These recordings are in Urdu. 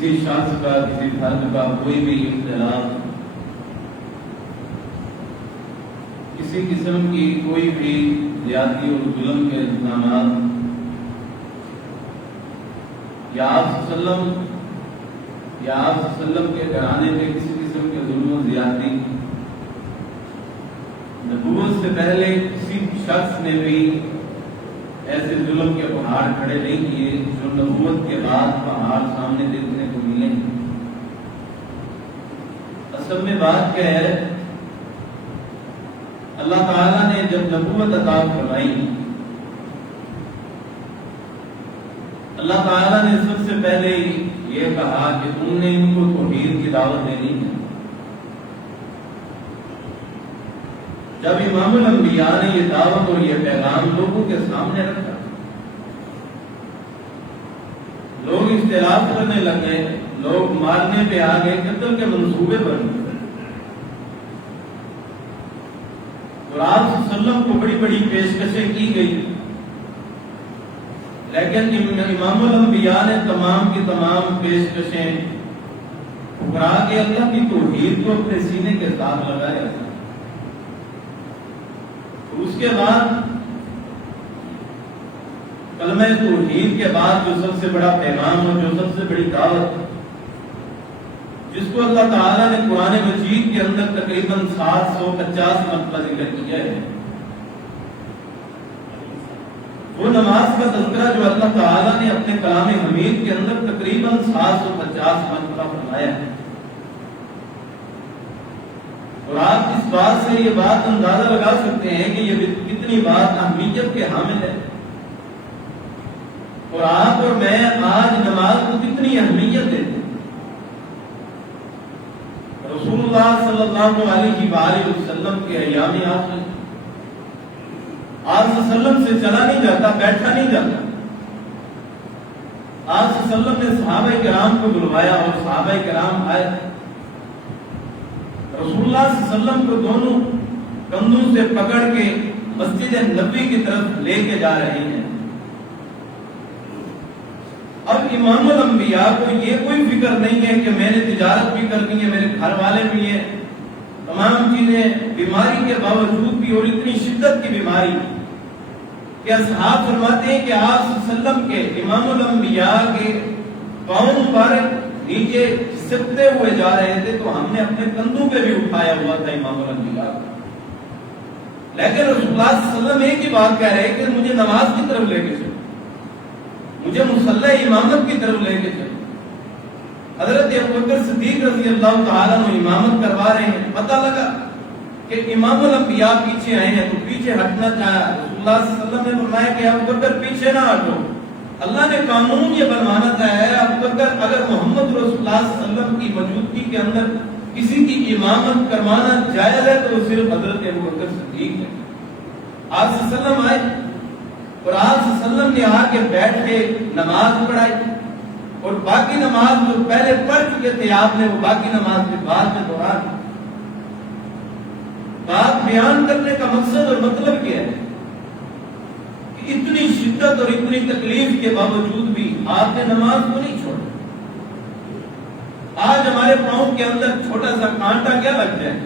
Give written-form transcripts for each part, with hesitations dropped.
کسی شخص کا کسی فرد کا کوئی بھی اختلاف، کسی قسم کی کوئی بھی زیادتی اور ظلم کے الزامات یا آپ صلی اللہ علیہ وسلم کے گھرانے میں کسی قسم کے ظلم و زیادتی نبوت سے پہلے کسی شخص نے بھی ایسے ظلم کے پہاڑ کھڑے نہیں کیے جو نبوت کے بعد پہاڑ سامنے دیکھنے کو ملے۔ اصل میں بات کیا ہے، اللہ تعالیٰ نے جب نبوت عطا فرمائی، اللہ تعالیٰ نے سب سے پہلے یہ کہا کہ تم نے ان کو توحید کی دعوت دینی ہے۔ جب امام الانبیاء نے یہ دعوت اور یہ پیغام لوگوں کے سامنے رکھا، لوگ اختلاف کرنے لگے، لوگ مارنے پہ آ گئے، قتل کے منصوبے بن گئے، اور آپ صلی اللہ علیہ وسلم کو بڑی بڑی پیشکشیں کی گئی، لیکن امام الانبیاء نے تمام کی تمام پیشکشیں ٹھکرا کے اللہ کی توحید کو اپنے سینے کے ساتھ لگایا۔ اس کے بعد کلمہ توحید کے بعد جو سب سے بڑا پیغام اور جو سب سے بڑی دعوت، جس کو اللہ تعالیٰ نے قرآن مجید کے اندر تقریباً 750 مرتبہ ذکر کیا ہے، وہ نماز کا تذکرہ جو اللہ تعالیٰ نے اپنے کلام حمید کے اندر تقریباً 750 مرتبہ فرمایا ہے۔ اور آپ اس بات سے یہ بات اندازہ لگا سکتے ہیں کہ یہ کتنی بات اہمیت کے حامل ہے، اور آپ اور میں آج نماز کو کتنی اہمیت دیتے ہیں۔ رسول اللہ صلی اللہ علیہ وآلہ وسلم کے ایام آخر آپ صلی اللہ علیہ وسلم سے چلا نہیں جاتا، بیٹھا نہیں جاتا۔ آپ صلی اللہ علیہ وسلم نے صحابہ کرام کو بلوایا اور صحابہ کرام آئے، رسول اللہ صلی اللہ علیہ وسلم کو دونوں کندھوں سے پکڑ کے مسجد نبوی کی طرف لے کے جا رہے ہیں۔ اب امام الانبیاء کو یہ کوئی فکر نہیں ہے کہ میں نے تجارت بھی کرنی ہے، میرے گھر والے بھی ہیں، تمام چیزیں، بیماری کے باوجود بھی، اور اتنی شدت کی بیماری کہ اصحاب فرماتے ہیں کہ آپ صلی اللہ علیہ وسلم کے امام الانبیاء کے پاؤں مبارک نیچے سکتے ہوئے جا رہے تھے، تو ہم نے اپنے کندھوں پہ بھی اٹھایا ہوا تھا امام الانبیاء، لیکن رسول اللہ صلی اللہ علیہ وسلم ایک ہی بات کہہ رہے کہ مجھے نماز کی طرف لے کے چلو، مجھے مصلی امامت کی طرف لے کے چلو۔ حضرت ابوبکر صدیق رضی اللہ تعالیٰ عنہ امامت کروا رہے ہیں، پتہ لگا کہ امام الانبیاء پیچھے آئے ہیں، تو پیچھے ہٹنا چاہا۔ رسول اللہ صلی اللہ علیہ وسلم نے فرمایا کہ ابوبکر پیچھے نہ ہٹو، اللہ نے قانون یہ بنوانا چاہا ہے ابوبکر اگر محمد رسول اللہ صلی اللہ علیہ وسلم کی موجودگی کے اندر کسی کی امامت کروانا جائز ہے تو صرف حضرت ابوبکر صدیق ہے۔ آپ صلی اللہ علیہ وسلم آئے اور آپ صلی اللہ علیہ وسلم نے آ کے بیٹھ کے نماز پڑھائی، اور باقی نماز جو پہلے پڑھ چکے تھے آپ نے، وہ باقی نماز کے بعد میں دہرا۔ بات بیان کرنے کا مقصد اور مطلب کیا ہے کہ اتنی شدت اور اتنی تکلیف کے باوجود بھی آپ نے نماز کو نہیں چھوڑا۔ آج ہمارے پاؤں کے اندر چھوٹا سا کانٹا کیا لگ جائے،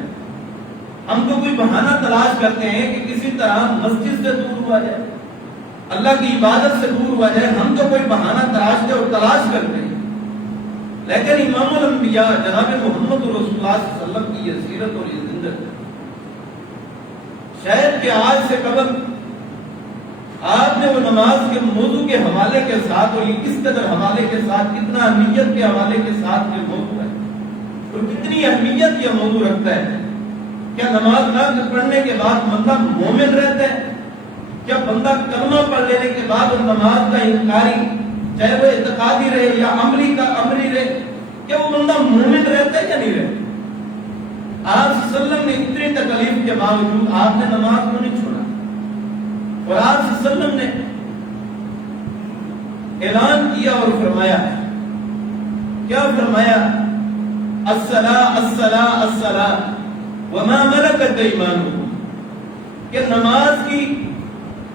ہم تو کوئی بہانہ تلاش کرتے ہیں کہ کسی طرح مسجد سے دور ہوا جائے، اللہ کی عبادت سے دور ہوا جائے، ہم تو کوئی بہانہ تراشتے اور تلاش کرتے ہیں، لیکن امام الانبیاء جناب محمد رسول اللہ صلی اللہ علیہ وسلم کی یہ سیرت اور یہ زندگی، شاید کہ آج سے قبل آپ نے وہ نماز کے موضوع کے حوالے کے ساتھ، اور یہ کس قدر حوالے کے ساتھ، کتنا اہمیت کے حوالے کے ساتھ یہ موضوع ہے، اور کتنی اہمیت یہ موضوع رکھتا ہے۔ کیا نماز نہ پڑھنے کے بعد بندہ مومن رہتا ہے؟ کیا بندہ کلمہ پڑھ لینے کے بعد اور نماز کا انکاری، چاہے وہ اعتقادی رہے یا عملی رہے، کیا وہ بندہ مومن رہتا ہے یا نہیں رہتا؟ آپ صلی اللہ علیہ وسلم نے اتنی تکلیف کے باوجود آپ نے نماز کو نہیں چھوڑا، اور آپ صلی اللہ علیہ وسلم نے اعلان کیا اور فرمایا، کیا فرمایا؟ الصلاۃ الصلاۃ الصلاۃ وما ملکت ایمانکم، کہ نماز کی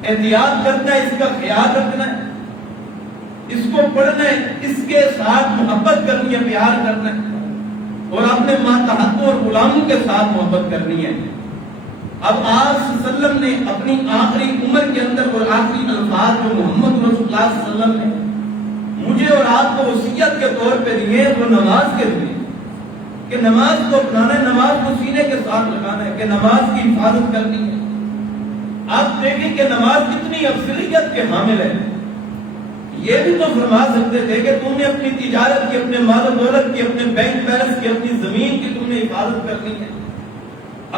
احتیاط کرنا ہے، اس کا خیال رکھنا ہے، اس کو پڑھنا ہے، اس کے ساتھ محبت کرنی ہے، پیار کرنا ہے، اور اپنے ماتحتوں اور غلاموں کے ساتھ محبت کرنی ہے۔ اب آپ صلی اللہ علیہ وسلم نے اپنی آخری عمر کے اندر اور آخری الفاظ جو محمد رسول اللہ صلی اللہ علیہ وسلم نے مجھے اور آپ کو وصیت کے طور پہ دیے وہ نماز کے دیے کہ نماز کو اپنانا ہے، نماز کو سینے کے ساتھ لگانا ہے، کہ نماز کی حفاظت کرنی ہے۔ آپ دیکھیں کہ نماز کتنی افضلیت کے حامل ہے۔ یہ بھی تو فرما سکتے تھے کہ تم نے اپنی تجارت کی، اپنے مال و دولت کی، اپنے بینک بیلنس کی، اپنی زمین کی تم نے حفاظت کرنی ہے،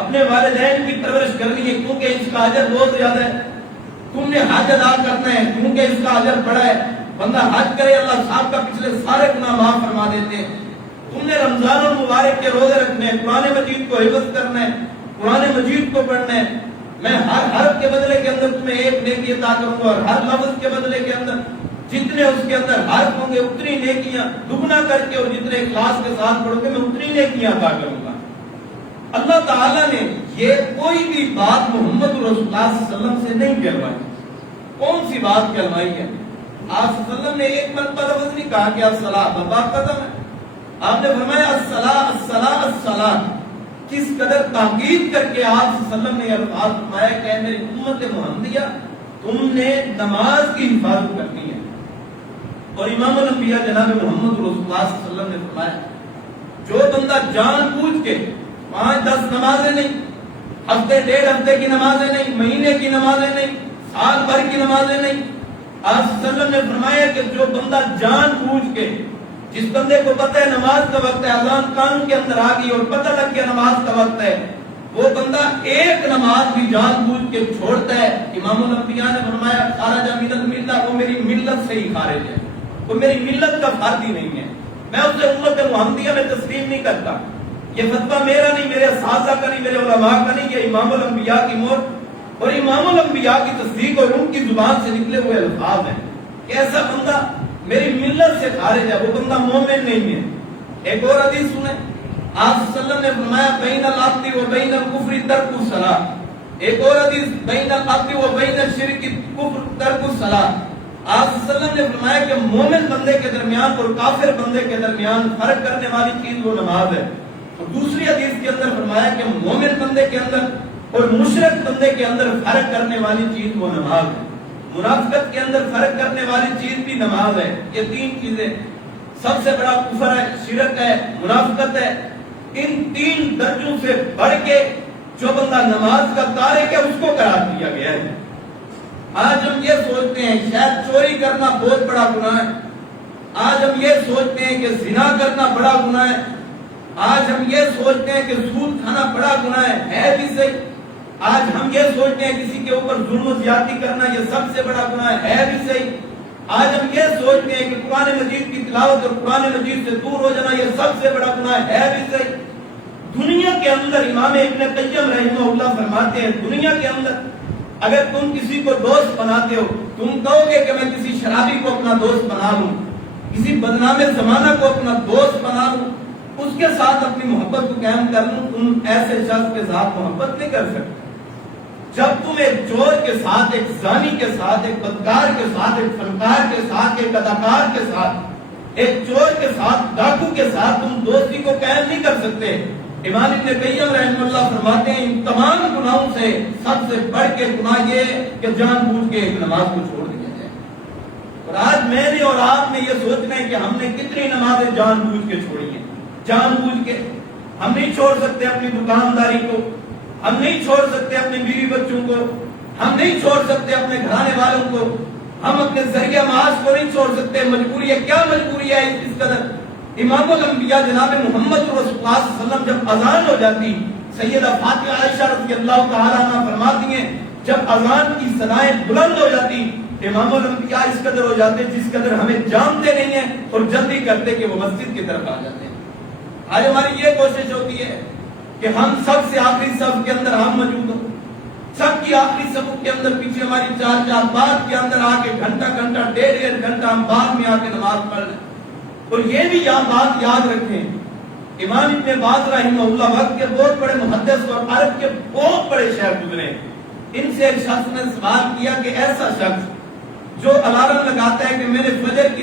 اپنے والدین کی پرورش کرنی ہے کیونکہ اس کا اجر بہت زیادہ ہے، تم نے حج ادا کرنا ہے کیونکہ اس کا اجر بڑا ہے۔ بندہ حج کرے اللہ صاحب کا پچھلے سارے گناہ معاف فرما دیتے ہیں۔ تم نے رمضان المبارک کے روزے رکھنے ہیں، قرآن مجید کو حفظ کرنا ہے، قرآن مجید کو پڑھنا ہے۔ میں ہر حرف کے بدلے کے اندر تمہیں ایک نیکی عطا کروں گا، اور ہر لفظ کے بدلے کے اندر جتنے اس کے اندر حرف ہوں گے اتنی نیکیاں دگنا کر کے، اور جتنے اخلاص کے ساتھ پڑھو گے میں اتنی نیکیاں عطا کروں گا۔ اللہ تعالیٰ نے یہ کوئی بھی بات محمد رسول اللہ صلی اللہ علیہ وسلم سے نہیں کہلوائی۔ کون سی بات کہلوائی ہے؟ آپ صلی اللہ علیہ وسلم نے ایک مرتبہ لفظ نہیں کہا کہ الصلاۃ بابا قدم ہے، آپ نے فرمایا الصلاۃ الصلاۃ الصلاۃ۔ کس قدر تاکید کر کے آپ صلی اللہ علیہ وسلم نے الفاظ فرمایا کہ میری امت محمدیہ تم نے نماز کی حفاظت کرنی ہے۔ اور امام الانبیاء جناب محمد رسول اللہ صلی اللہ علیہ وسلم نے فرمایا جو بندہ جان بوجھ کے 5-10 نمازیں نہیں، ہفتے 1.5 ہفتے کی نمازیں نہیں، مہینے کی نمازیں نہیں، سال بھر کی نمازیں نہیں، آپ صلی اللہ علیہ وسلم نے فرمایا کہ جو بندہ جان بوجھ کے، جس بندے کو پتہ ہے نماز کا وقت ہے، اذان کان کے اندر آ گئی اور پتہ لگ گیا نماز کا وقت ہے، وہ بندہ ایک نماز بھی جان بوجھ کے چھوڑتا ہے، امام الانبیاء نے فرمایا خارج من الملہ، وہ میری ملت سے ہی خارج ہے، وہ میری ملت کا فرد ہی نہیں ہے، میں اسے امت محمدیہ میں تسلیم نہیں کرتا۔ یہ فتویٰ میرا نہیں، میرے اساتذہ کا نہیں، میرے علماء کا نہیں، یہ امام الانبیاء کی موت اور امام الانبیاء کی تصدیق اور ان کی زبان سے نکلے ہوئے الفاظ ہیں کہ ایسا بندہ میری ملت سے خارج ہے، وہ بندہ مومن نہیں ہے۔ ایک اور حدیث سنیں، آپ صلی اللہ علیہ وسلم نے فرمایا بین العبد و بین الکفر ترک الصلاۃ۔ ایک اور حدیث بین العبد و بین الشرک کفر ترک الصلاۃ۔ آپ صلی اللہ علیہ وسلم نے فرمایا کہ مومن بندے کے درمیان اور کافر بندے کے درمیان فرق کرنے والی چیز وہ نماز ہے۔ اور دوسری حدیث کے اندر فرمایا کہ مومن بندے کے اندر اور مشرک بندے کے اندر فرق کرنے والی چیز وہ نماز ہے۔ منافقت کے اندر فرق کرنے والی چیز بھی نماز ہے۔ یہ 3 چیزیں، سب سے بڑا کفر ہے، شرک ہے، منافقت ہے۔ ان 3 درجوں سے بڑھ کے جو بندہ نماز کا تارک ہے اس کو قرار دیا گیا ہے۔ آج ہم یہ سوچتے ہیں شاید چوری کرنا بہت بڑا گناہ ہے، آج ہم یہ سوچتے ہیں کہ زنا کرنا بڑا گناہ ہے، آج ہم یہ سوچتے ہیں کہ سود کھانا بڑا گناہ ہے بھی صحیح، آج ہم یہ سوچتے ہیں کسی کے اوپر ظلم و زیادتی کرنا یہ سب سے بڑا گناہ ہے بھی صحیح، آج ہم یہ سوچتے ہیں کہ قرآن مجید کی تلاوت اور قرآن مجید سے دور ہو جانا یہ سب سے بڑا گناہ ہے بھی صحیح۔ دنیا کے اندر امام ابن قیم رحمہ اللہ فرماتے ہیں دنیا کے اندر اگر تم کسی کو دوست بناتے ہو، تم کہو گے کہ میں کسی شرابی کو اپنا دوست بنا لوں، کسی بدنام زمانہ کو اپنا دوست بنا لوں، اس کے ساتھ اپنی محبت کو قائم کر لوں، تم ایسے شخص کے ساتھ محبت نہیں کر سکتے۔ جب تم ایک چور کے ساتھ، ایک زانی کے ساتھ، ایک بدکار کے ساتھ، ایک فنکار کے ساتھ، ایک اداکار کے ساتھ، ایک چور کے ساتھ، ڈاکو کے ساتھ تم دوستی کو قائم نہیں کر سکتے۔ امام ابن قیم رحمہ اللہ فرماتے ہیں ان تمام گناہوں سے سب سے بڑھ کے گناہ یہ کہ جان بوجھ کے ایک نماز کو چھوڑ دیا جائے۔ اور آج میں نے اور آپ نے یہ سوچنا ہے کہ ہم نے کتنی نمازیں جان بوجھ کے چھوڑی ہیں۔ جان بوجھ کے ہم نہیں چھوڑ سکتے اپنی دکانداری کو، ہم نہیں چھوڑ سکتے اپنے بیوی بچوں کو، ہم نہیں چھوڑ سکتے اپنے گھرانے والوں کو، ہم اپنے ذریعہ معاش کو نہیں چھوڑ سکتے۔ مجبوری ہے، کیا مجبوری ہے اس قدر؟ امام الانبیاء جناب محمد رسول اللہ صلی اللہ علیہ وسلم جب اذان ہو جاتی، سیدہ فاطمہ عائشہ رضی اللہ تعالیٰ عنہ فرماتی ہیں جب اذان کی صدائیں بلند ہو جاتی امام الانبیاء اس قدر ہو جاتے جس قدر ہمیں جانتے نہیں ہیں اور جلدی کرتے کہ وہ مسجد کی طرف آ جاتے ہیں۔ آج ہماری یہ کوشش ہوتی ہے کہ ہم سب سے آخری صف کے اندر ہم موجود ہوں، سب کی آخری صف کے اندر پیچھے ہماری 4 بعد کے اندر آ کے گھنٹہ 1.5 گھنٹہ ہم بعد میں آ کے نماز پڑھ لیں۔ اور یہ بھی بات یاد رکھیں امام ابن باز رحمہ اللہ وقت کے بہت بڑے محدث اور عرب کے بہت بڑے شیخ گزرے، ان سے ایک شخص نے سوال کیا کہ ایسا شخص جو الارم لگاتا ہے کہ میں نے فجر کی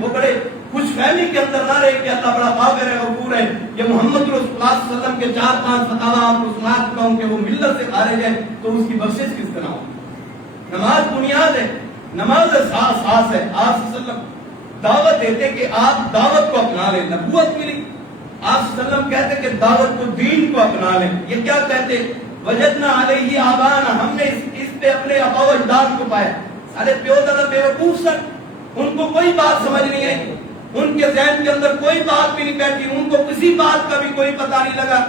وہ بڑے خوش فہمی کے اندر نہ رہے کہ اللہ بڑا غافر ہے، غفور ہے۔ یہ محمد رسول اللہ صلی اللہ علیہ وسلم کے 4-5 فتاوا آپ کو سنا چکا ہوں کہ وہ ملت سے خارج ہے، تو اس کی بخشش کس طرح ہوگی؟ نماز بنیاد ہے، نماز اساس ہے۔ آپ صلی اللہ علیہ وسلم دعوت دیتے کہ آپ دعوت کو اپنا لیں، نبوت ملی۔ آپ صلی اللہ علیہ وسلم کہتے کہ دعوت کو، دین کو اپنا لیں۔ یہ کیا کہتے؟ وجدنا علیہ آبانا، ہم نے اس پہ اپنے آبا و اجداد کو پایا۔ سارے پیو دادا بیوقوف سن، ان کو کوئی بات سمجھ نہیں آئی، ان کے ذہن کے اندر کوئی بات بھی نہیں بیٹھی، ان کو کسی بات کا بھی کوئی پتہ نہیں لگا،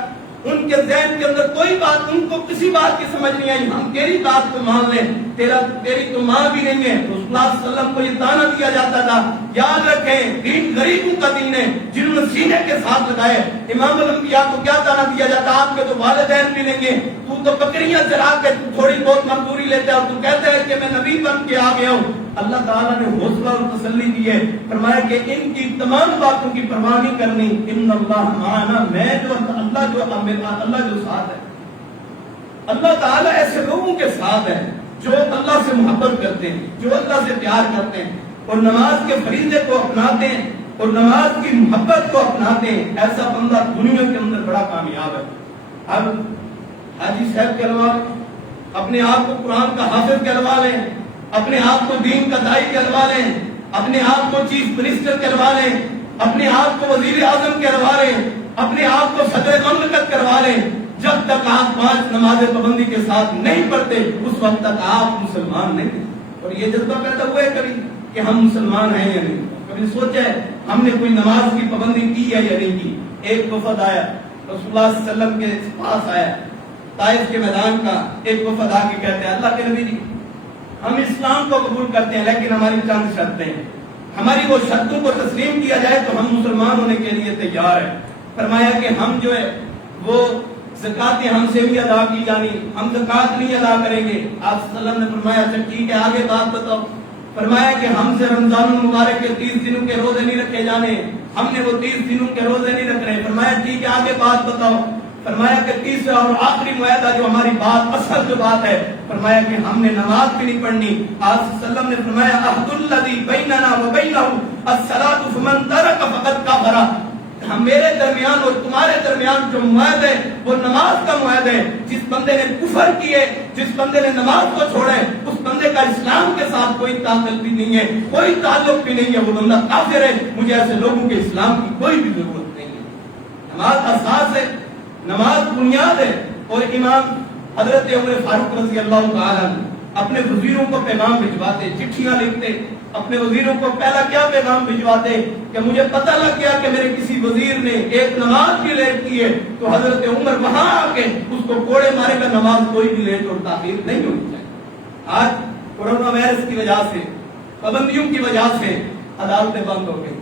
ان کے ذہن کے اندر کوئی بات، ان کو کسی بات کی سمجھ نہیں آئی۔ ہم تیری بات کو مان لیں، تیری تو ماں بھی نہیں ہے۔ رسول اللہ صلی اللہ علیہ وسلم کو یہ تانا دیا جاتا تھا، یاد رکھیں دین غریبوں کا دین ہے، جنہوں نے سینے کے ساتھ لگائے۔ امام الانبیاء کو کیا تانا دیا جاتا؟ آپ کے تو والدین بھی نہیں ہیں، تو بکریاں چرا کے تھوڑی بہت مزدوری لیتا ہے اور تو کہتا ہے کہ میں نبی بن کے آ گیا ہوں۔ اللہ تعالیٰ نے حوصلہ اور تسلی دی ہے، فرمایا کہ ان کی تمام باتوں کی پرواہ نہیں کرنی۔ ان اللہ معنا، میں جو اللہ جو ساتھ ہے۔ اللہ تعالیٰ ایسے لوگوں کے ساتھ ہے جو اللہ سے محبت کرتے ہیں، جو اللہ سے پیار کرتے ہیں اور نماز کے فریضے کو اپناتے ہیں اور نماز کی محبت کو اپناتے ہیں۔ ایسا بندہ دنیا کے اندر بڑا کامیاب ہے۔ اب حاجی صاحب کہلوا لیں، اپنے آپ کو قرآن کا حافظ کہلوا لیں، اپنے آپ کو دین کا داعی کہلوا لیں، اپنے آپ کو چیف منسٹر کہلوا لیں، اپنے آپ کو وزیر اعظم کہلوا لیں، اپنے آپ کو صدر مملکت کروا لیں، جب تک آپ 5 نماز پابندی کے ساتھ نہیں پڑھتے اس وقت تک آپ مسلمان نہیں۔ اور یہ جذبہ پیدا ہوا ہے کبھی کہ ہم مسلمان ہیں یا نہیں؟ کبھی سوچا ہے ہم نے کوئی نماز کی پابندی کی ہے یا نہیں کی؟ ایک وفد آیا، رسول اللہ صلی اللہ علیہ وسلم کے پاس آیا، طائف کے میدان کا ایک وفد آ کے کہتے ہیں اللہ کے نبی جی ہم اسلام کو قبول کرتے ہیں لیکن ہماری چند شرطیں ہیں، ہماری وہ شرطوں کو تسلیم کیا جائے تو ہم مسلمان ہونے کے لیے تیار ہیں۔ فرمایا کہ ہم جو ہے وہ زکاتیں ہم سے بھی ادا کی جانی، ہم زکات نہیں ادا کریں گے۔ آپ صلی اللہ علیہ وسلم نے فرمایا اچھا ٹھیک ہے آگے بات بتاؤ۔ فرمایا کہ ہم سے رمضان المبارک کے 30 دنوں کے روزے نہیں رکھے جانے، ہم نے وہ 30 دنوں کے روزے نہیں رکھ رہے۔ فرمایا ٹھیک ہے آگے بات بتاؤ۔ فرمایا کہ تیسرا اور آخری معاہدہ جو ہماری بات اصل جو بات ہے، فرمایا کہ ہم نے نماز بھی نہیں پڑھنی۔ آپ صلی اللہ علیہ وسلم نے فرمایا عہد الذی بیننا وبینہ الصلاۃ فمن ترک فقد کفر، ہم میرے درمیان اور تمہارے درمیان جو معاہدہ ہے وہ نماز کا معاہدہ ہے۔ جس بندے نے کفر کیے، جس بندے نے نماز کو چھوڑے، اس بندے کا اسلام کے ساتھ کوئی تعلق بھی نہیں ہے، کوئی تعلق بھی نہیں ہے، وہ بندہ کافر ہے۔ مجھے ایسے لوگوں کے اسلام کی کوئی بھی ضرورت نہیں ہے۔ نماز اساس ہے، نماز بنیاد ہے۔ اور امام حضرت عمر فاروق رضی اللہ تعالیٰ اپنے وزیروں کو پیغام بھجواتے، چٹھیاں لکھتے، اپنے وزیروں کو پہلا کیا پیغام بھجواتے کہ مجھے پتہ لگ گیا کہ میرے کسی وزیر نے ایک نماز بھی لیٹ کی ہے تو حضرت عمر وہاں آ کے اس کو کوڑے مارے گا، نماز کوئی بھی لیٹ اور تاخیر نہیں ہونی چاہیے۔ آج کورونا وائرس کی وجہ سے، پابندیوں کی وجہ سے عدالتیں بند ہو گئی،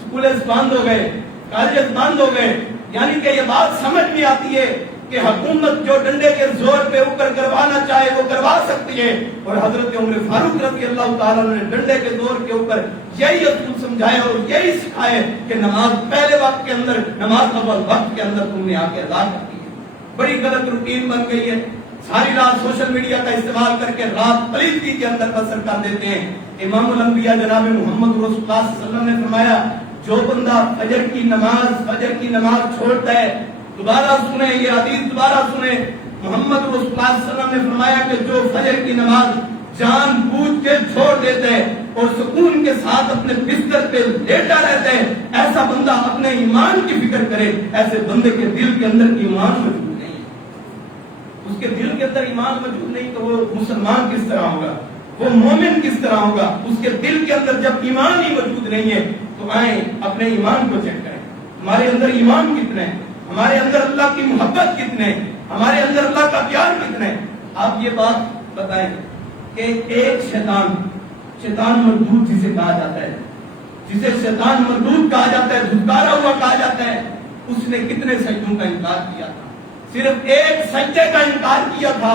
سکولز بند ہو گئے، کالجز بند ہو گئے، یعنی کہ یہ بات سمجھ میں آتی ہے کہ حکومت جو ڈنڈے کے زور پہ اوپر کروانا چاہے وہ کروا سکتی ہے، اور حضرت عمر فاروق رضی اللہ تعالیٰ نے ڈنڈے کے زور کے اوپر یہی اصول سمجھایا اور یہی سکھایا کہ نماز پہلے وقت کے اندر، نماز اول وقت کے اندر تم نے آ کے ادا کرتی ہے۔ بڑی غلط روٹین بن گئی ہے، ساری رات سوشل میڈیا کا استعمال کر کے رات پلیدگی کے اندر بسر کر دیتے ہیں۔ امام الانبیاء جناب محمد رسول اللہ صلی اللہ علیہ وسلم نے فرمایا جو بندہ فجر کی نماز چھوڑتا ہے، دوبارہ سنیں یہ حدیث، دوبارہ سنیں، محمد رسول اللہ صلی اللہ علیہ وسلم نے فرمایا کہ جو فجر کی نماز جان بوجھ کے چھوڑ دیتا ہے اور سکون کے ساتھ اپنے بستر پہ لیٹا رہتا ہے، ایسا بندہ اپنے ایمان کی فکر کرے۔ ایسے بندے کے دل کے اندر ایمان موجود نہیں، اس کے دل کے اندر ایمان موجود نہیں تو وہ مسلمان کس طرح ہوگا، وہ مومن کس طرح ہوگا؟ اس کے دل کے اندر جب ایمان ہی موجود نہیں ہے تو آئیں اپنے ایمان کو چیک کریں، ہمارے اندر ایمان کتنا ہے، ہمارے اندر اللہ کی محبت کتنے ہے، ہمارے اندر اللہ کا پیار کتنا ہے۔ آپ یہ بات بتائیں کہ ایک شیطان مردود جسے کہا جاتا ہے، جسے شیطان مردود کہا جاتا ہے، دھتکارا ہوا کہا جاتا ہے، اس نے کتنے سجدوں کا انکار کیا تھا؟ صرف ایک سجدے کا انکار کیا تھا،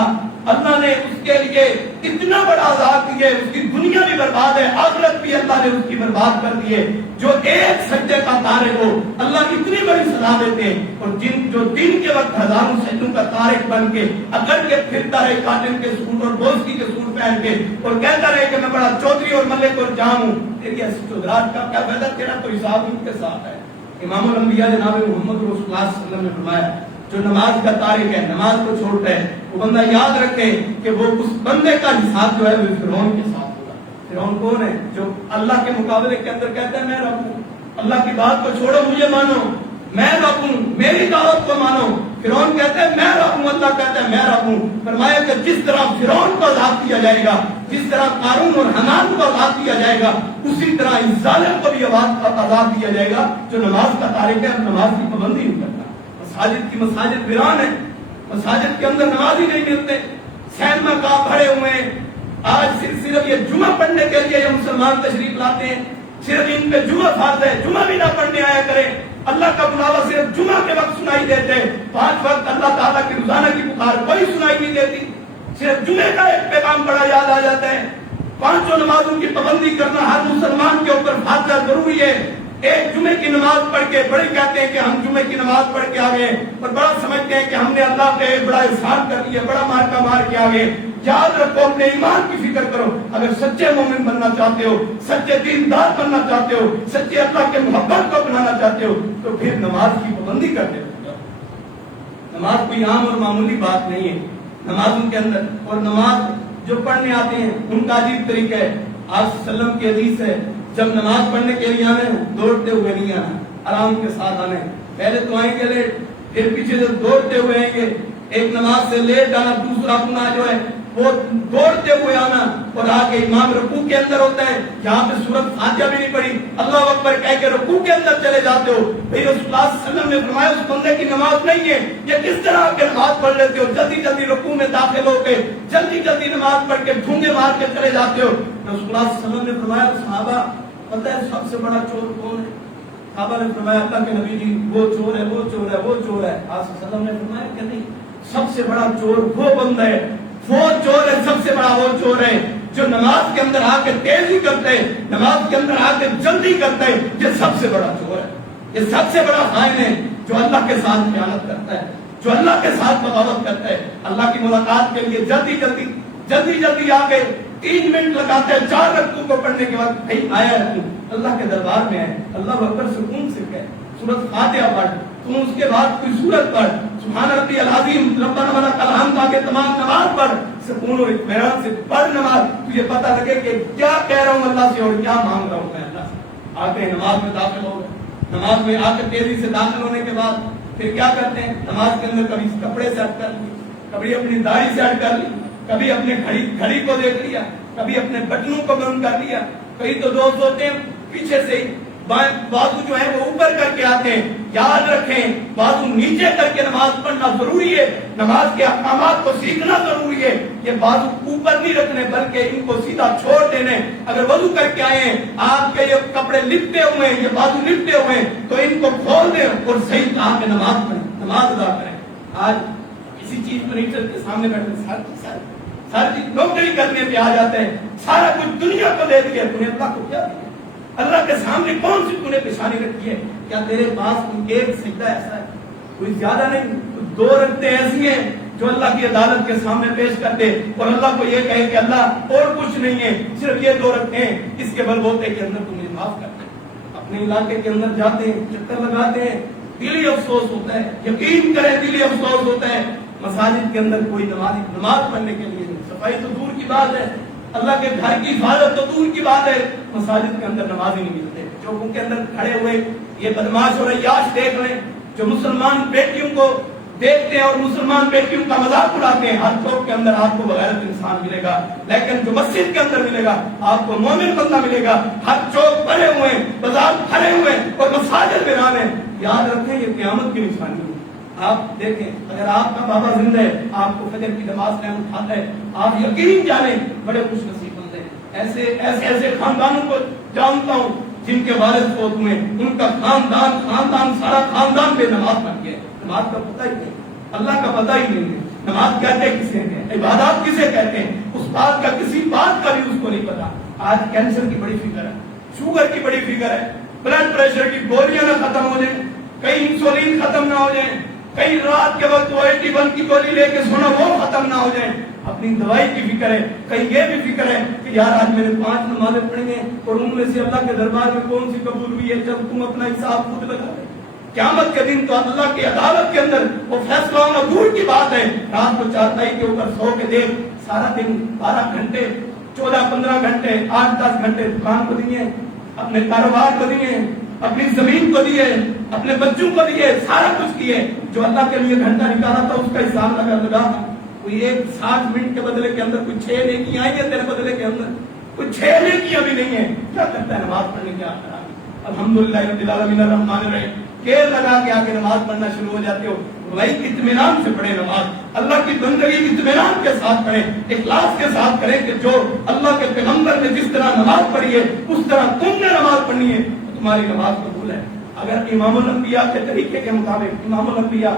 اللہ نے اس کے لیے اتنا بڑا عذاب دیے، اس کی دنیا بھی برباد ہے، آخرت بھی اللہ نے اس کی برباد کر دی ہے۔ جو ایک سجدے کا تارک ہو اللہ اتنی بڑی سزا دیتے ہیں، اور جو دن کے وقت ہزاروں سجدوں کا تارک بن کے اکڑ کے پھرتا رہے کاٹن کے سوٹ اور بوسکی کے سوٹ پہن کے، اور کہتا رہے کہ میں بڑا چودھری اور ملک اور جام ہوں، تیری ایسی چودراہٹ کا کیا فائدہ، تیرا تو حساب ان کے ساتھ ہے۔ امام الانبیاء جناب محمد رسول اللہ صلی اللہ علیہ وسلم نے فرمایا جو نماز کا تارک ہے، نماز کو چھوڑتا ہے، وہ بندہ یاد رکھے کہ وہ اس بندے کا حساب جو ہے وہ فرعون کے ساتھ ہوگا۔ فرعون کون ہے؟ جو اللہ کے مقابلے کے اندر کہتا ہے میں رب ہوں، اللہ کی بات کو چھوڑو مجھے مانو، میں رب ہوں، میری دعوت کو مانو۔ فرعون کہتا ہے میں رب ہوں، اللہ کہتا ہے میں رب ہوں۔ فرمایا کہ جس طرح فرعون کو عذاب دیا جائے گا، جس طرح قارون اور حمان کو عذاب دیا جائے گا، اسی طرح اس ظالم کو بھی عذاب دیا جائے گا جو نماز کا تارک ہے اور نماز کی پابندی نہیں کرتا۔ مساجد کی مساجد ویران ہے، مساجد کے اندر نماز ہی نہیں ملتے، سینما کا بھرے ہوئے ہیں۔ آج صرف یہ جمعہ پڑھنے کے لیے یہ مسلمان تشریف لاتے ہیں، صرف ان پہ جمعہ فرض ہے، جمعہ بھی نہ پڑھنے آیا کریں۔ اللہ کا بلاوا صرف جمعہ کے وقت سنائی دیتے، 5 وقت اللہ تعالیٰ کی روزانہ کی پکار کوئی سنائی نہیں دیتی، صرف جمعے کا ایک پیغام بڑا یاد آ جاتا ہے۔ 5 نمازوں کی پابندی کرنا ہر مسلمان کے اوپر فاتحہ ضروری ہے۔ ایک جمعے کی نماز پڑھ کے بڑے کہتے ہیں کہ ہم جمعے کی نماز پڑھ کے آ گئے، اور بڑا سمجھتے ہیں کہ ہم نے اللہ پہ بڑا احسان کر لیا، بڑا مارکا مار کے آ گئے۔ یاد رکھو، اپنے ایمان کی فکر کرو، اگر سچے مومن بننا چاہتے ہو، سچے دیندار بننا چاہتے ہو، سچے اللہ کے محبت کو اپنانا چاہتے ہو، تو پھر نماز کی پابندی کرتے ہو۔ نماز کوئی عام اور معمولی بات نہیں ہے نمازوں کے اندر، اور نماز جو پڑھنے آتے ہیں ان کا عجیب طریقہ ہے۔ آپ صلی اللہ علیہ وسلم کی حدیث ہے جب نماز پڑھنے کے لیے آنا ہے دوڑتے ہوئے نہیں آنا، آرام کے ساتھ آنا ہے، پہلے تو آئیں گے لیٹ، پھر پیچھے سے دوڑتے ہوئے آئیں گے، ایک نماز سے لیٹ آنا، دوسرا اپنا جو ہے وہ دوڑتے ہوئے آنا، اور آگے امام رکوع کے اندر ہوتا ہے، جہاں پہ سورۃ فاتحہ بھی نہیں پڑھی اللہ اکبر کہہ کے رکوع کے اندر چلے جاتے ہو۔ بھئی رسول اللہ صلی اللہ علیہ وسلم نے فرمایا اس بندے کی نماز نہیں ہے، یہ کس طرح آپ کے نماز پڑھ لیتے ہو، جلدی جلدی رکوع میں داخل ہو کے جلدی جلدی نماز پڑھ کے ڈھونگے مار کے چلے جاتے ہو۔ رسول اللہ صلی اللہ علیہ وسلم نے فرمایا صحابہ پتہ ہے سب سے بڑا چور کون ہے؟ صحابہ نے فرمایا اللہ کے نبی جی وہ چور ہے، وہ چور ہے، وہ چور ہے۔ آپ صلی اللہ علیہ وسلم نے فرمایا کہ نہیں، سب سے بڑا چور وہ بندہ ہے، وہ چور ہے، سب سے بڑا وہ چور ہے جو نماز کے اندر آ کے تیزی کرتا ہے، نماز کے اندر آ کے جلدی کرتا ہے، یہ سب سے بڑا چور ہے، یہ سب سے بڑا خائن ہے جو اللہ کے ساتھ خیانت کرتا ہے، جو اللہ کے ساتھ بغاوت کرتا ہے، اللہ کی ملاقات کے لیے جلدی جلدی آ کے 3 منٹ لگاتے ہیں 4 رکوع کو پڑھنے کے بعد بھائی آیا ہے تو اللہ کے دربار میں ہے، اللہ اکبر سکون سے کہے، سورۃ فاتحہ پڑھ، تم اس کے بعد کوئی سورت پڑھ، سبحان ربی العظیم ربنا ولک الحمد کے تمام نماز پڑھ، سکون اور اطمینان سے پڑھ نماز، تجھے پتہ لگے کہ کیا کہہ رہا ہوں اللہ سے اور کیا مانگ رہا ہوں میں اللہ سے۔ آتے ہیں نماز میں داخل ہو گئے، نماز میں آ کے تیزی سے داخل ہونے کے بعد پھر کیا کرتے ہیں، نماز کے اندر کبھی کپڑے سے ہٹ کر لی، کبھی اپنی داڑھی سے ہٹ کر لی، کبھی اپنے گھڑی کو دیکھ لیا، کبھی اپنے بٹنوں کو بند کر لیا، کئی تو دوست ہوتے ہیں پیچھے سے ہی بازو جو ہے وہ اوپر کر کے آتے ہیں۔ یاد رکھیں بازو نیچے کر کے نماز پڑھنا ضروری ہے، نماز کے احکامات کو سیکھنا ضروری ہے، یہ بازو اوپر نہیں رکھنے بلکہ ان کو سیدھا چھوڑ دینے۔ اگر وضو کر کے آئے ہیں آپ کے یہ کپڑے لپٹے ہوئے ہیں، یہ بازو لپٹے ہوئے ہیں تو ان کو کھول دیں اور صحیح آ کے نماز پڑھیں، نماز ادا کریں۔ آج کسی چیز کو نہیں چلتے سامنے بیٹھے ساری چیز نوکری کرنے پہ آ جاتے ہیں، سارا کچھ دنیا کو دے دیا، تمہیں اللہ کو کیا دیا؟ اللہ کے سامنے کون سی تُو نے پیشانی رکھی ہے؟ کیا تیرے پاس کوئی ایک سجدہ ایسا ہے؟ کوئی زیادہ نہیں، 2 رکعتیں ایسی ہیں جو اللہ کی عدالت کے سامنے پیش کرتے اور اللہ کو یہ کہے کہ اللہ اور کچھ نہیں ہے، صرف یہ 2 رکعتیں، اس کے بلبوتے کے اندر تمہیں معاف کر دے۔ اپنے علاقے کے اندر جاتے ہیں، چکر لگاتے ہیں، دلی افسوس ہوتا ہے، یقین کریں دلی افسوس ہوتا ہے، مساجد کے اندر کوئی نماز پڑھنے کے لیے نہیں، صفائی تو دور کی بات ہے، اللہ کے گھر کی حفاظت تو دور کی بات ہے، مساجد کے اندر نماز ہی نہیں ملتے۔ چوکوں کے اندر کھڑے ہوئے یہ بدماش اور عیاش دیکھ رہے ہیں جو مسلمان بیٹیوں کو دیکھتے ہیں اور مسلمان بیٹیوں کا مذاق اڑاتے ہیں۔ ہر چوک کے اندر آپ کو بغیرت انسان ملے گا، لیکن جو مسجد کے اندر ملے گا آپ کو مومن بندہ ملے گا۔ ہر چوک بھرے ہوئے ہیں، بازار بھرے ہوئے ہیں اور مساجد ویران ہیں۔ یاد رکھیں یہ قیامت کی نشانی ہے۔ آپ دیکھیں اگر آپ کا بابا زندہ ہے، آپ کو فجر کی نماز ٹائم اٹھاتا ہے، آپ یقین جانیں بڑے خوش نصیب بندے ہیں۔ ایسے خاندانوں کو جانتا ہوں جن کے والد فوت ہوئے، ان کا خاندان سارا خاندان بے نماز بن گیا، نماز کا پتہ ہی نہیں۔ اللہ کا پتہ ہی نہیں ہے نماز کہتے کسے ہیں, عبادات کسے کہتے ہیں, اس بات کا کسی بات کا بھی اس کو نہیں پتا. آج کینسر کی بڑی فکر ہے, شوگر کی بڑی فکر ہے, بلڈ پریشر کی گولیاں نہ ختم ہو جائیں, کہیں انسولین ختم نہ ہو جائیں, کہیں رات کے وقت OAT1 کی گولی لے کے سونا وہ ختم نہ ہو جائیں. اپنی دوائی کی فکر ہے, کہیں یہ بھی فکر ہے کہ یار آج میں نے 5 نمازیں پڑھی ہیں اور ان میں سے اللہ کے دربار میں کون سی قبول ہوئی ہے, جب تم اپنا حساب خود لگا دے. قیامت کے دن تو اللہ کی عدالت کے اندر وہ فیصلہ ہونا دور کی بات ہے. رات کو چارپائی کے اوپر سو کے دیکھ, سارا دن 12 گھنٹے 14-15 گھنٹے 8-10 گھنٹے دکان کو دیے, اپنے کاروبار کو دیے, اپنی زمین کو دیے, اپنے بچوں کو دیے, سارا کچھ کیے. جو اللہ کے لیے گھنٹہ نکالا تھا اس کا حساب لگا. کوئی ایک 60 منٹ کے بدلے کے اندر کوئی 6 نیکی آئی ہے, تیرے بدلے کے اندر کوئی 6 نیکیاں بھی نہیں ہے. کیا کرتا ہے نماز پڑھنے کی آپ کرا, الحمدللہ رب العالمین الرحمن الرحیم کیر لگا کے آگے نماز پڑھنا شروع ہو جاتے ہو. بھائی اطمینان سے پڑھے نماز, اللہ کی بندگی اطمینان کے ساتھ پڑھے, اخلاص کے ساتھ کرے کہ جو اللہ کے پیغمبر نے جس طرح نماز پڑھی ہے اس طرح تم نے نماز پڑھنی ہے تو تمہاری نماز قبول ہے. اگر امام الانبیاء کے طریقے کے مطابق امام الانبیاء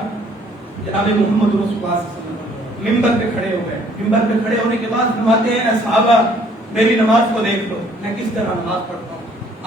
جناب محمد رسول اللہ صلی اللہ علیہ وسلم منبر پہ کھڑے ہو گئے, منبر پہ کھڑے ہونے کے بعد فرماتے ہیں اے صحابہ میری نماز کو دیکھ لو, میں کس طرح نماز پڑھتا ہوں.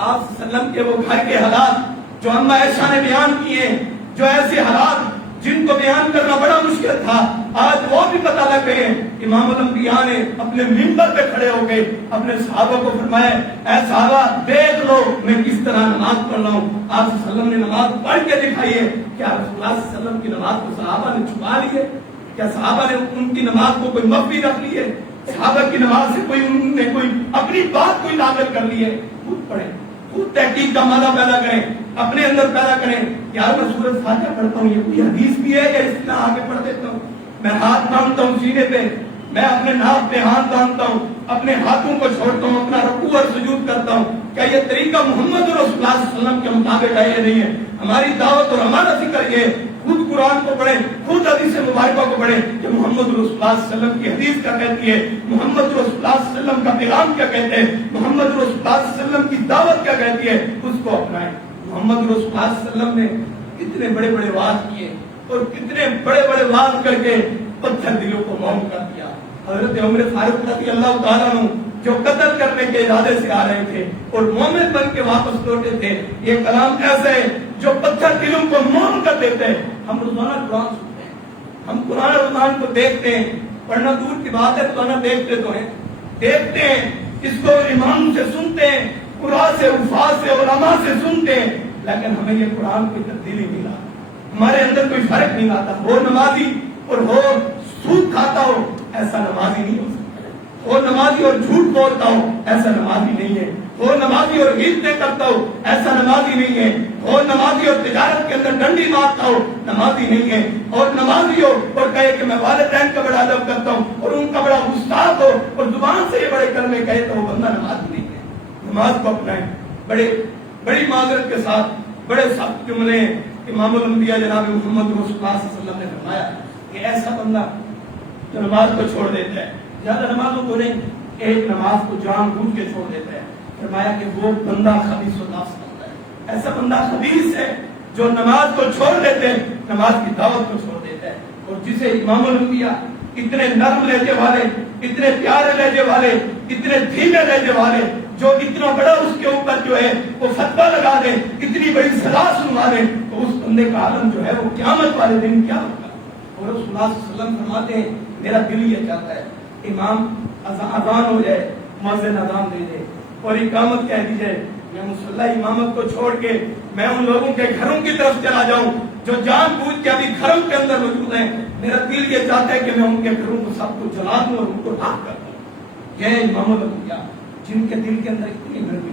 آپ صلی اللہ علیہ وسلم کے وہ گھر کے حالات جو اما عائشہ نے بیان کیے, جو ایسے حالات جن کو بیان کرنا بڑا مشکل تھا, آج وہ بھی پتہ لگ گئے. امام الانبیاء نے اپنے منبر پہ کھڑے ہو گئے, اپنے صحابہ کو فرمایا اے صحابہ دیکھ لو میں کس طرح نماز پڑھ رہا ہوں. آپ صلی اللہ علیہ وسلم نے نماز پڑھ کے دکھائی ہے. کیا رسول اللہ صلی اللہ علیہ وسلم کی نماز کو صحابہ نے چھپا لی ہے؟ کیا صحابہ نے ان کی نماز کو کوئی مخفی رکھ لی ہے؟ صحابہ کی نماز سے انہوں نے کوئی اپنی بات کوئی نازل کر لی ہے؟ خود پڑھیں, خود تحقیق کا مادہ پیدا کریں, اپنے اندر پیدا کریں. یار میں سورۃ فاتحہ پڑھتا ہوں, یہ کوئی حدیث بھی ہے یا اس طرح آگے پڑھ دیتا ہوں؟ میں ہاتھ باندھتا ہوں سینے پہ, میں اپنے ناف پہ ہاتھ باندھتا ہوں, اپنے ہاتھوں کو چھوڑتا ہوں, اپنا رکوع اور سجود کرتا ہوں. کیا یہ طریقہ محمد رسول اللہ صلی اللہ علیہ وسلم کے مطابق ہے یا نہیں ہے؟ ہماری دعوت اور ہمارا فکر یہ, خود قرآن کو پڑھیں, خود حدیث مبارکہ کو پڑھیں کہ محمد رسول اللہ صلی اللہ علیہ وسلم کی حدیث کیا کہتی ہے, محمد رسول اللہ صلی اللہ علیہ وسلم کا پیغام کیا کہتے ہیں, محمد رسول اللہ صلی اللہ علیہ وسلم کی دعوت کیا کہتی ہے, اس کو اپنائیں. محمد رسول اللہ صلی اللہ علیہ وسلم نے کتنے بڑے بڑے واعظ کیے اور کتنے بڑے بڑے واعظ کر کے پتھر دلوں کو موم کر دیا. حضرت عمر فاروق رضی اللہ تعالیٰ عنہ جو قتل کرنے کے ارادے سے آ رہے تھے اور مومن بن کے واپس لوٹے تھے, یہ کلام ایسا ہے جو پتھر دلوں کو موم کر دیتے ہیں. ہم روزانہ قرآن سنتے ہیں, ہم قرآن رمضان کو دیکھتے ہیں, پڑھنا دور کی بات ہے, روزانہ دیکھتے تو ہیں, دیکھتے ہیں, اس کو امام سے سنتے ہیں, قرآن سے, حفاظ سے, علماء سے سنتے ہیں, لیکن ہمیں یہ قرآن کی تبدیلی نہیں لاتا, ہمارے اندر کوئی فرق نہیں لاتا. وہ نمازی اور وہ سود کھاتا ہو ایسا نمازی نہیں ہو سکتا, وہ نمازی اور جھوٹ بولتا ہو ایسا نمازی نہیں ہے, وہ نمازی اور ہیلتے کرتا ہو ایسا نمازی نہیں ہے, وہ نمازی اور تجارت کے اندر ڈنڈی مارتا ہو نمازی نہیں ہے, اور نمازی ہو اور کہے کہ میں والدین کا بڑا ادب کرتا ہوں اور ان کا بڑا استاد ہو اور زبان سے یہ بڑے کلمے کہے تو وہ بندہ نمازی نہیں ہے. نماز کو اپنائیں, بڑی معذرت کے ساتھ بڑے سخت جملے امام الانبیاء جناب محمد رسول اللہ صلی اللہ علیہ وسلم نے فرمایا کہ ایسا بندہ جو نماز کو چھوڑ دیتا ہے, زیادہ نمازوں کو نہیں, ایک نماز کو جان بوجھ کے چھوڑ دیتا ہے, فرمایا کہ وہ بندہ خبیث و نفس بنتا ہے. ایسا بندہ خبیث ہے جو نماز کو چھوڑ دیتے ہیں, نماز کی دعوت کو چھوڑ دیتا ہے. اور جسے امام الانبیاء اتنے نرم لہجے والے, اتنے پیارے لہجے والے, اتنے دھیمے لہجے والے, جو اتنا بڑا اس کے اوپر جو ہے وہ فتویٰ لگا دے, اتنی بڑی سزا سنوا دے, تو اس بندے کا عالم جو ہے وہ قیامت والے دن کیا ہوگا. اور رسول اللہ صلی اللہ علیہ وسلم فرماتے ہیں میرا دل یہ چاہتا ہے امام اذان ہو جائے, مؤذن اذان دے دے اور اقامت کہہ دی جائے, میں مصلی امامت کو چھوڑ کے میں ان لوگوں کے گھروں کی طرف چلا جاؤں جو جان بوجھ کے ابھی گھروں کے اندر موجود ہیں. میرا دل یہ چاہتا ہے کہ میں ان کے گھروں کو سب کو جلا دوں اور ان کو راکھ کر دوں. یہ امام الانبیاء جن کے دل کے اندر اتنی نرمی,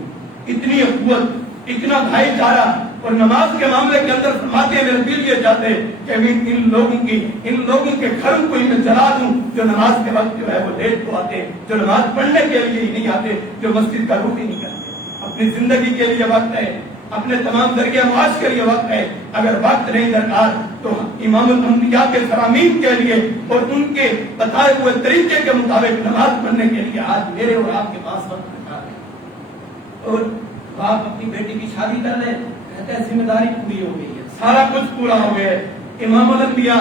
اتنی قوت, اتنا بھائی چارہ, اور نماز کے معاملے کے اندر فرماتے ہیں میرے دل یہ چاہتے ہیں کہ میں ان لوگوں کے گھروں کو میں جلا دوں جو نماز کے وقت جو ہے وہ لیٹ کو آتے, جو نماز پڑھنے کے لیے ہی نہیں آتے, جو مسجد کا رخ ہی نہیں کرتے. اپنی زندگی کے لیے وقت ہے, اپنے تمام ذریعہ معاش کے لیے وقت ہے. اگر وقت نہیں درکار تو امام الانبیاء کے فرامین کے لیے اور ان کے بتائے ہوئے طریقے کے مطابق نماز پڑھنے کے لیے آج میرے اور آپ کے پاس وقت درکار ہے. اور آپ اپنی بیٹی کی شادی کر لیں, کہتے ہیں ذمہ داری پوری ہو گئی ہے, سارا کچھ پورا ہو گیا ہے. امام الانبیاء